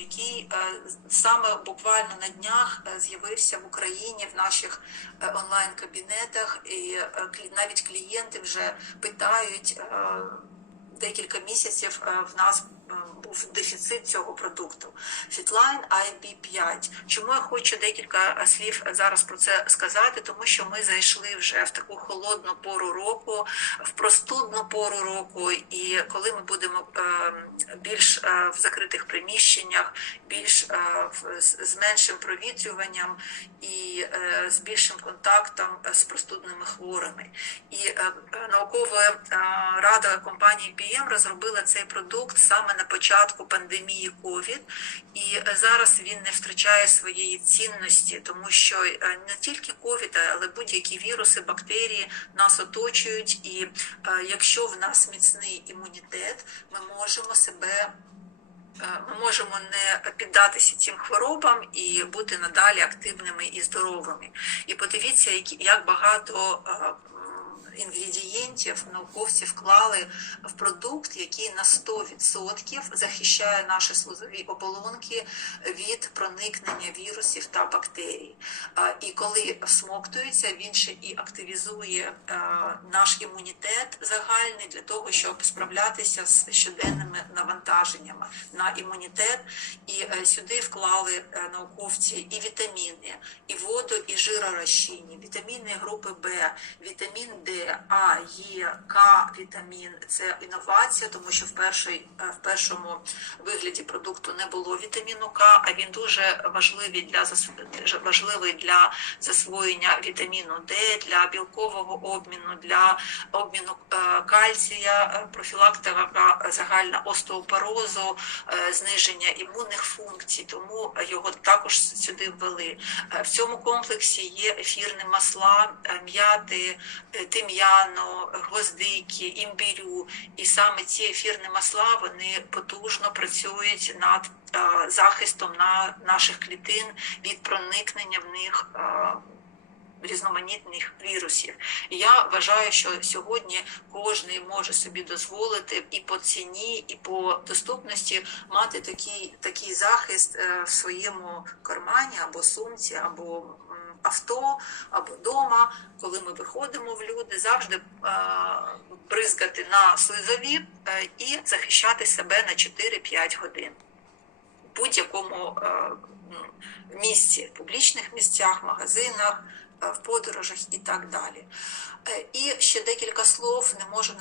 який е, саме буквально на днях е, з'явився в Україні в наших е, онлайн-кабінетах, і навіть клієнти вже питають декілька місяців в нас. Був дефіцит цього продукту Fitline IB5. Чому я хочу декілька слів зараз про це сказати? Тому що ми зайшли вже в таку холодну пору року, в простудну пору року, і коли ми будемо е, більш е, в закритих приміщеннях, більш е, з меншим провітрюванням і е, з більшим контактом з простудними хворими. І наукова рада компанії PM розробила цей продукт саме на початку пандемії COVID, і зараз він не втрачає своєї цінності, тому що не тільки COVID, але будь-які віруси, бактерії нас оточують, і якщо в нас міцний імунітет, ми можемо себе. Е, Ми можемо не піддатися цим хворобам і бути надалі активними і здоровими. І подивіться, як багато е, інгредієнтів науковці вклали в продукт, який на 100% захищає наші слизові оболонки від проникнення вірусів та бактерій. І коли всмоктується, він ще і активізує наш імунітет загальний для того, щоб справлятися з щоденними навантаженнями на імунітет. І е, сюди вклали е, науковці і вітаміни, воду, вітаміни групи Б, вітамін Д, А, Е, К, вітамін. Це інновація, тому що в першій е, в першому вигляді продукту не було вітаміну К, а він дуже важливий для важливий для засвоєння вітаміну Д, для білкового обміну, для обміну е, кальція, е, профілактика загальна остеопорозу, зниження імунних функцій, тому його також сюди ввели. В цьому комплексі є ефірні масла, е, м'яти, тим'яно, тим'яну, гвоздики, імбірю. І саме ці ефірні масла вони потужно працюють над е, захистом на наших клітин від проникнення в них. Різноманітних вірусів, я вважаю, що сьогодні кожен може собі дозволити і по ціні, і по доступності мати такий, такий захист е, в своєму кармані або сумці, або авто, або вдома, коли ми виходимо в люди, завжди е, бризкати на слизові е, і захищати себе на 4-5 годин. В будь-якому місці, публічних місцях, магазинах, в подорожах і так далі. Е, І ще декілька слов не можу